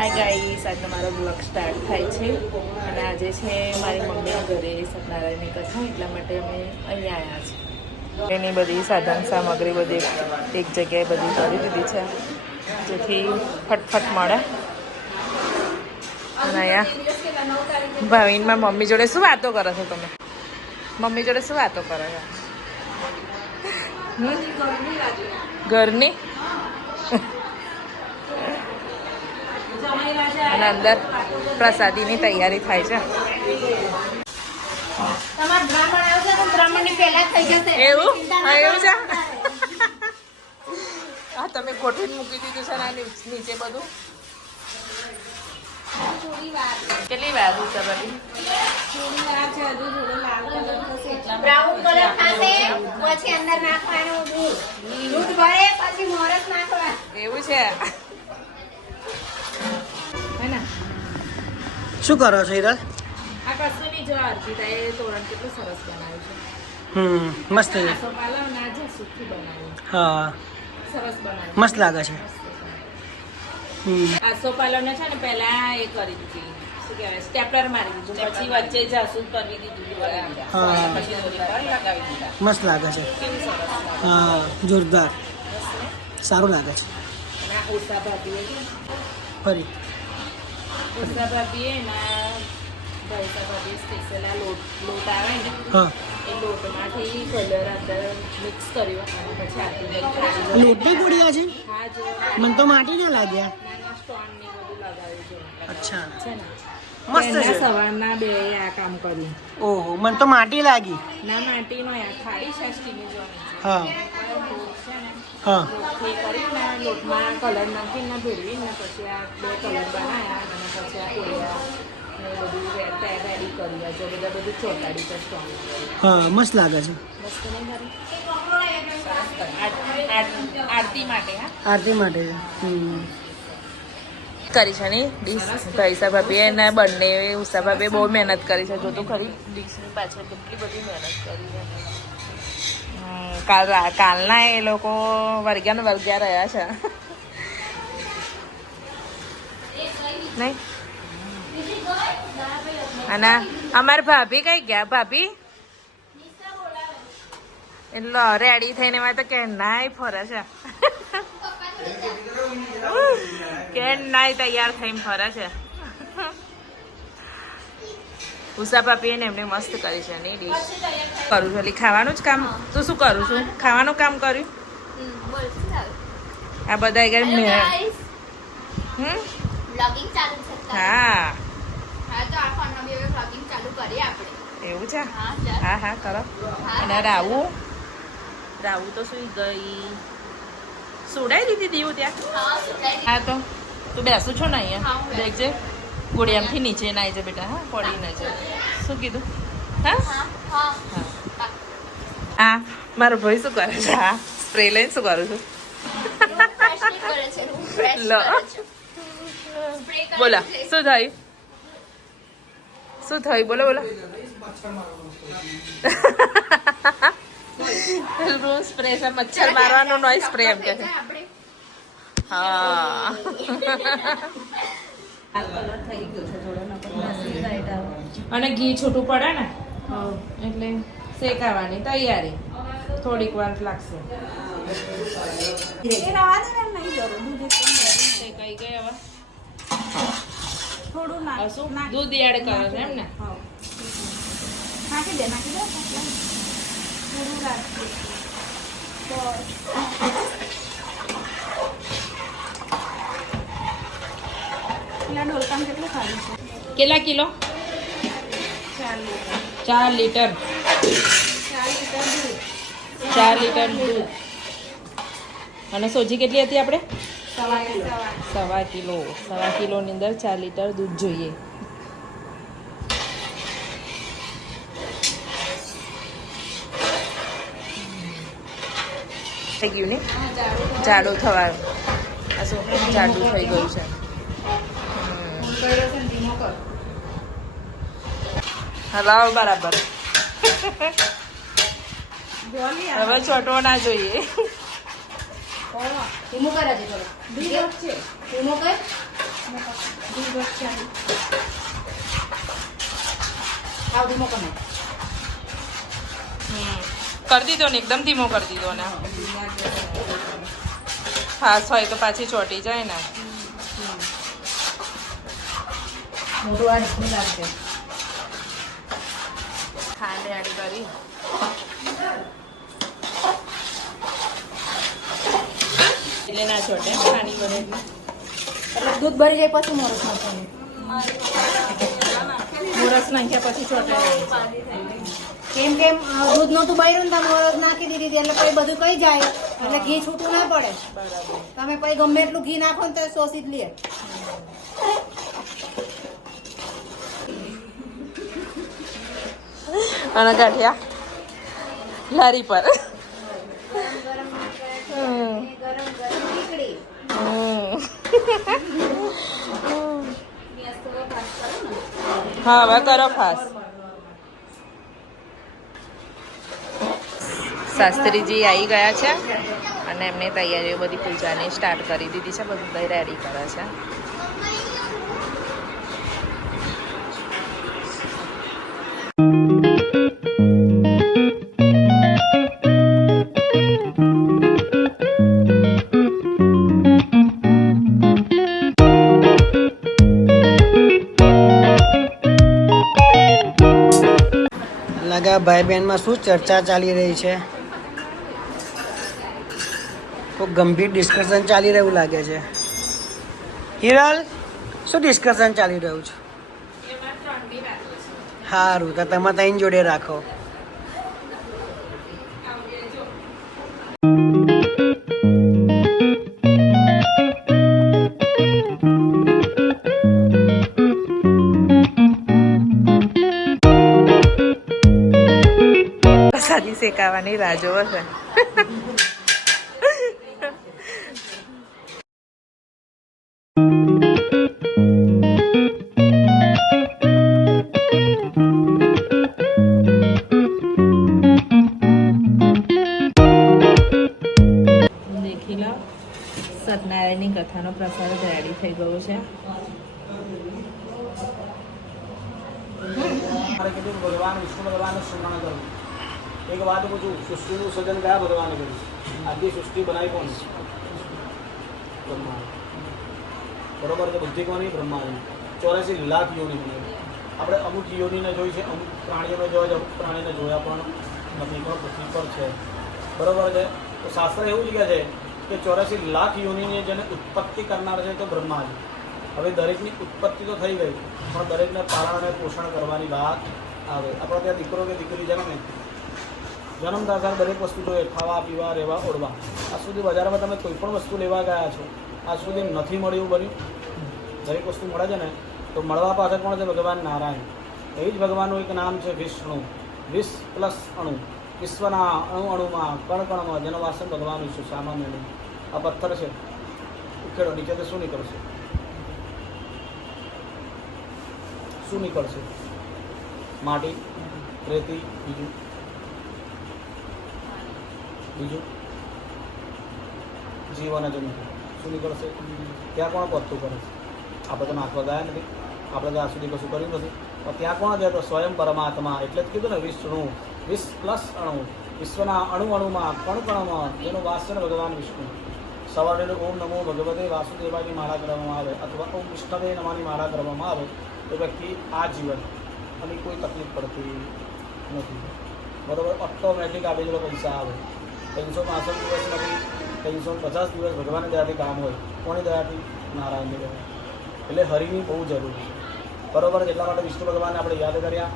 Hi guys, આજનો મારો blog start થાય છે અને આજે છે મારી મમ્મીના ઘરે સત્યનારાયણની કથા, એટલા માટે અમે અહીંયા આવ્યા છીએ. એની બધી સાધન સામગ્રી બધી એક જગ્યાએ બધી કરી દીધી છે, જેથી ફટફટ મળે. અને અહીંયા ભાવિનમાં મમ્મી જોડે શું વાતો કરો છો તમે? મમ્મી જોડે શું વાતો કરો છો? ઘરની અને અંદર પ્રસાદીની તૈયારી થાય છે. એવું એવું છે? હા, તમે ગોઠવીને મૂકી દીધું છે ને નીચે બધું. કેટલી વાર છે બધી? બ્રાઉન કલર થશે પછી અંદર નાખવાનું દૂધ ભરે પછી મોરસ નાખવા. એવું છે? શું કરો છો હિરલ? આ કશું નહીં, જો અર્પિતા એ તોરણ કેટલું સરસ બનાવ્યું છે. મસ્ત છે. પાલવ ના જે સુખી બનાવ્યું. હા, સરસ બનાવ્યું, મસ્ત લાગે છે. આસો પાલવને છે ને પહેલા એ કરી દીધી, શું કહેવાય, સ્ટેપલર મારી દીધું, પછી વચ્ચે જાસૂદ કરી દીધું, હા. પછી દોરી પર લગાવી દીધા. મસ્ત લાગે છે. કેવું સરસ. હા, જોરદાર, સારું લાગે છે. અને આ ઉષા ભાભીએ ફરી ઉષા ભાભીએ એના ભાઈસા ભાભીએ સ્પેશિયલ આ લોટ આવે ને હા, એ લોટમાંથી કલર અંદર મિક્સ કર્યો અને પછી આટલું લોટની ગોળીયા છે. હા, જો મને તો માટી ના લાગ્યા. નાના સ્ટોન ને બધું લગાવ્યું છે. અચ્છા, છે ને મસ્ત એના છે. સવારના બે આ કામ કર્યું. ઓહો, મને તો માટી લાગી. ના, માટીનો યાર થાળી છે સ્ટીલની જોવાની છે. હા લોટ છે ને હા, લોટથી કરીને લોટમાં કલર નાખીને ભેળવીને પછી આ બે કલર બનાવ્યા અને પછી આ કોળિયા ને બધું રેડી કર્યા છે. બધું ચોટાડી છે સ્ટોન. હા, મસ્ત લાગે છે. મસ્ત નહીં ખરી? આરતી માટે. હા, આરતી માટે. કરી છે ને ડીશ ભાઈસા ભાભી અને બંને ઉષા ભાભીએ બહુ મહેનત કરી છે. જો તો ખરી ડીશની પાછળ કેટલી બધી મહેનત કરી છે. કાલના એ લોકો વર્ગ્યા રહ્યા છે નહીં. અને અમારા ભાભી કઈ ગયા? ભાભી એટલે રેડી થઈને એમાં તો કે નાય ફરે છે, કે નાય તૈયાર થઈને ફરે છે. ઉષા ભાભી ને એમને મસ્ત કરી છે ને ડીશ. કરું છું ખાવાનું જ કામ. તું શું કરું છું? ખાવાનું કામ કર્યું. આ બધા બ્લોગિંગ ચાલુ છે. હા, હા, તો આ ફોનમાં બી હવે બ્લોગિંગ ચાલુ કરીએ આપણે. એવું છે. હા, ચાલ. હા હા, કરો. અને રાવુ તો સુઈ ગઈ. સુડાઈ દીધી દીવું ત્યાં. હા, સુધારી હા, તો તું બેસું છો ને અહીંયા? હા, હું બેસું. દેખજે ગોળિયામથી નીચે નાઈ છે બેટા. હા, પડી ના છે. શું કીધું? હા હા, હા. હા. આ મારો ભાઈ શું કરે છે? હા, સ્પ્રે લઈને શું કરું છું? રૂમ ફ્રેશ નહીં કરે છે, રૂમ ફ્રેશ લો. કરે છે. સ્પ્રે કરે બોલા, છે. શું થયું? શું થયું? બોલો બોલો. રૂમ સ્પ્રે છે, મચ્છર મારવાનો નોય સ્પ્રે એમ કે છે. આપણે હા. અને ઘી છૂટું પડે ને એટલે શેકાવાની તૈયારી. થોડીક વાર લાગશે. શેકાઈ ગઈ હવે. થોડું હવે શું દૂધ એડ કરે છે એમ ને? નાખી દે થોડું રાખજે. પેલા ડોલકામ કેટલું ખાવું છે? કેટલા કિલો? 4 લીટર. 4 લીટર દૂધ. અને સોજી કેટલી હતી આપણે? 1.25 કિલો. 1.25 કિલોની અંદર 4 લીટર દૂધ જોઈએ. થઈ ગયું ને? જાડું થવાનું. આ શું જાડું થઈ ગયું છે. હલાવ બરાબર. હવે છોટો ના જોઈએ. ધીમું કરે છે થોડું. ધીમું કર. આવ ધીમો કર કરી દીધો ને એકદમ ધીમો કરી દીધો ને ફાસ્ટ હોય તો પાછી ચોટી જાય ને મોટું આ રીતનું લાગશે ખાંડ એડ કરી એટલે ના ચોટે પાણી ભરે એટલે દૂધ ભરી જાય પછી મોરસ નાખવાનું મોરસ નાખ્યા પછી ચોટે કેમ કેમ દૂધ નહોતું બળ્યું ને તમે મોરસ નાખી દીધી હતી એટલે પછી બધું કઈ જાય એટલે ઘી છૂટું ના પડે તમે પછી ગમે એટલું ઘી નાખો ને તો શોષી જ લે અને ગાંઠિયા લારી પર હા હવે કરો ફાસ્ટ શાસ્ત્રીજી આવી ગયા છે અને એમને તૈયારીઓ બધી પૂજાની સ્ટાર્ટ કરી દીધી છે બધું રેડી કરે છે લાગે ભાઈ બહેનમાં શું ચર્ચા ચાલી રહી છે કોઈ ગંભીર ડિસ્કશન ચાલી રહ્યું લાગે છે હિરલ શું ડિસ્કશન ચાલી રહ્યું છે સારું તો તમે ત્યાં જોડે રાખો પ્રસાદી શેકાવાની રાહ જોવો છે દેખી લો સત્યનારાયણની કથાનો પ્રસાદ રેડી થઈ ગયો છે ભગવાન વિષ્ણુ ભગવાનનું સ્મરણ કરું એક વાત પૂછું સૃષ્ટિનું સર્જન કયા ભગવાને કર્યું આખી સૃષ્ટિ બનાવી કોણ બ્રહ્મા બરોબર છે બુદ્ધિ કોની બ્રહ્માની 84 લાખ યોની બનાવી આપણે અમુક યોનીને જોઈ છે અમુક પ્રાણીઓને જોયા છે અમુક પ્રાણીને જોયા પણ નથી પણ પૃથ્વી પર છે બરોબર છે તો શાસ્ત્ર એવું જ કહે છે કે 84 લાખ યોનીની જેને ઉત્પત્તિ કરનાર છે તો બ્રહ્મા છે હવે દરેકની ઉત્પત્તિ તો થઈ ગઈ પણ દરેકને પાલન અને પોષણ કરવાની વાત આવે આપણે ત્યાં દીકરો કે દીકરી જન્મે જન્મતા સાર દરેક વસ્તુ જોઈએ ખાવા પીવા રહેવા ઓળવા આજ સુધી બજારમાં તમે કોઈ પણ વસ્તુ લેવા ગયા છો આજ સુધી નથી મળ્યું બન્યું દરેક વસ્તુ મળે છે ને તો મળવા પાછળ પણ છે ભગવાન નારાયણ એ જ ભગવાનનું એક નામ છે વિષ્ણુ વિષ પ્લસ અણુ વિશ્વના અણુ અણુમાં કણ કણમાં જેનો વાસન ભગવાન વિષ્ણુ સામાન્ય નહીં આ પથ્થર છે ઉખેડો નીચે તો શું નીકળશે શું નીકળશે માટી રેતી બીજું જીવન જ નથી શું નીકળશે ત્યાં કોણ પહોંચતું કરે છે આપણે તો નાખવા ગયા નથી આપણે ત્યાં સુધી કશું કર્યું નથી પણ ત્યાં કોણ જાય તો સ્વયં પરમાત્મા એટલે જ કીધું ને વિષ્ણુ વિષ પ્લસ અણુ વિશ્વના અણુ અણુમાં કણ કણમાં જેનું વાસ છે ને ભગવાન વિષ્ણુ સવારે ઓમ નમો ભગવતે વાસુદેવાની માળા કરવામાં આવે અથવા ઓમ વિષ્ણવે નમાની માળા કરવામાં આવે તો વ્યક્તિ આ જીવન અને કોઈ તકલીફ પડતી નથી બરાબર ઓટોમેટિક આ બીજો પૈસા આવે 365 દિવસમાંથી 350 દિવસ ભગવાનની દયાથી કામ હોય કોની દયાથી નારાયણની દયા એટલે હરિની બહુ જરૂર છે બરાબર એટલા માટે વિષ્ણુ ભગવાનને આપણે યાદ કર્યા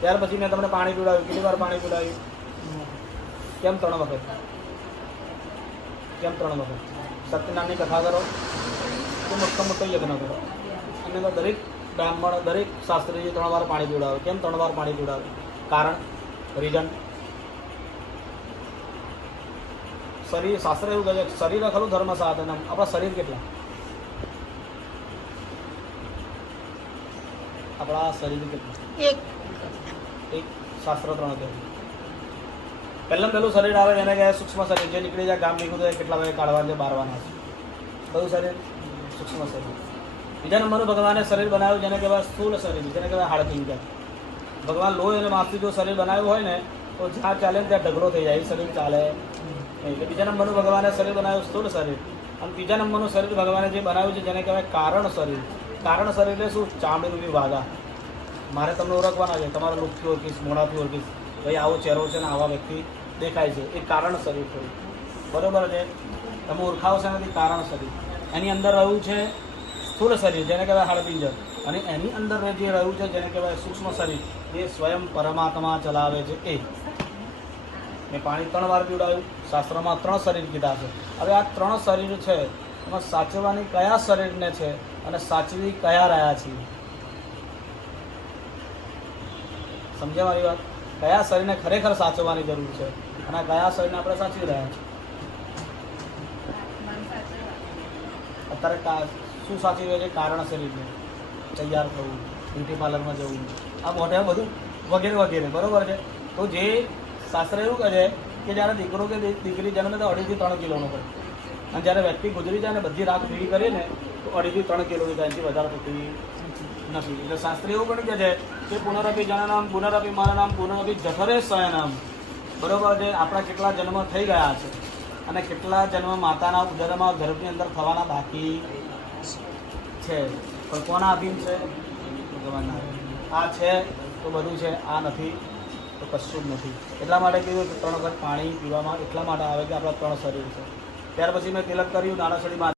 ત્યાર પછી મેં તમને પાણી પીવડાવ્યું કેટલી વાર પાણી પીવડાવ્યું કેમ 3 વખત સત્યનારાયણની કથા કરો તો મોટો યજ્ઞ કરો અને તો દરેક બ્રાહ્મણ દરેક શાસ્ત્રીજી 3 વાર પાણી પીવડાવે કેમ 3 વાર પાણી પીવડાવે કારણ રીઝન શરીર શાસ્ત્ર એવું કહે છે શરીર ખરું ધર્મ સાધન આપણા શરીર કેટલા આપણા શરીર કેટલા એક શાસ્ત્ર 3 કહે છે પહેલું શરીર આવે એને કહે સૂક્ષ્મ શરીર જે નીકળી જાય ગામ ભેગું થાય કેટલા વાગે કાઢવા છે બારવાના છે કયું શરીર સૂક્ષ્મ શરીર બીજા નંબરનું ભગવાને શરીર બનાવ્યું જેને કહેવાય સ્થૂળ શરીર, જેને કહેવાય હાડપિંજર. ભગવાન લોહી અને માંસથી જો શરીર બનાવ્યું હોય ને તો જ્યાં ચાલે ને ત્યાં ઢગલો થઈ જાય, એ શરીર ચાલે નહીં. એટલે બીજા નંબરનું ભગવાને શરીર બનાવ્યું સ્થૂળ શરીર. અને ત્રીજા નંબરનું શરીર ભગવાને જે બનાવ્યું છે જેને કહેવાય કારણ શરીર. કારણ શરીર એટલે શું? ચામડીનું વાદા. મારે તમને ઓળખવાના છે, તમારા લુકથી ઓળખીશ, મોઢાથી ઓળખીશ, ભાઈ આવો ચહેરો છે ને આવા વ્યક્તિ દેખાય છે, એ કારણ શરીર થયું. બરોબર છે? તમે ઓળખાવો છે નથી કારણ શરીર. એની અંદર રહ્યું છે સ્થૂળ શરીર જેને કહેવાય હાડપિંજર, અને એની અંદર જે રહ્યું છે જેને કહેવાય સૂક્ષ્મ શરીર, એ સ્વયં પરમાત્મા ચલાવે છે. એ મેં પાણી 3 વાર પીવડાવ્યું. શાસ્ત્રમાં 3 શરીર કીધા છે. હવે આ 3 શરીર છે એમાં સાચવવાની કયા શરીરને છે અને સાચવી કયા રહ્યા છીએ? સમજ્યા મારી વાત? કયા શરીરને ખરેખર સાચવવાની જરૂર છે અને કયા શરીરને આપણે સાચવી રહ્યા છીએ? અત્યારે શું સાચવી રહ્યો છે? કારણ શરીરને. તૈયાર થવું, બ્યુટી પાર્લરમાં જવું, આ મોઢે બધું વગેરે વગેરે. બરોબર છે? તો જે શાસ્ત્ર એવું કહે છે કે જ્યારે દીકરો કે દીકરી જન્મે તો 2.5 થી 3 કિલોનો હોય, અને જ્યારે વ્યક્તિ ગુજરી જાય ને બધી રાખ ભેગી કરીએ ને તો 2.5 થી 3 કિલોની થાય, એનાથી વધારે થતી નથી. એટલે શાસ્ત્ર એવું પણ કહે છે કે પુનરપી જનનામ પુનરપી મરણામ પુનરપી જઠરે શયનામ. બરોબર છે? આપણા કેટલા જન્મ થઈ ગયા છે અને કેટલા જન્મ માતાના ઉદરમાં ગર્ભની અંદર થવાના બાકી છે, પણ કોના અધીન છે? ભગવાનના. આ છે તો બધું છે, આ નથી તો કશું જ નથી. એટલા માટે કીધું કે 3 વખત પાણી પીવામાં એટલા માટે આવે કે આપણા 3 શરીર છે. ત્યાર પછી મેં તિલક કર્યું, નાના શરીરમાં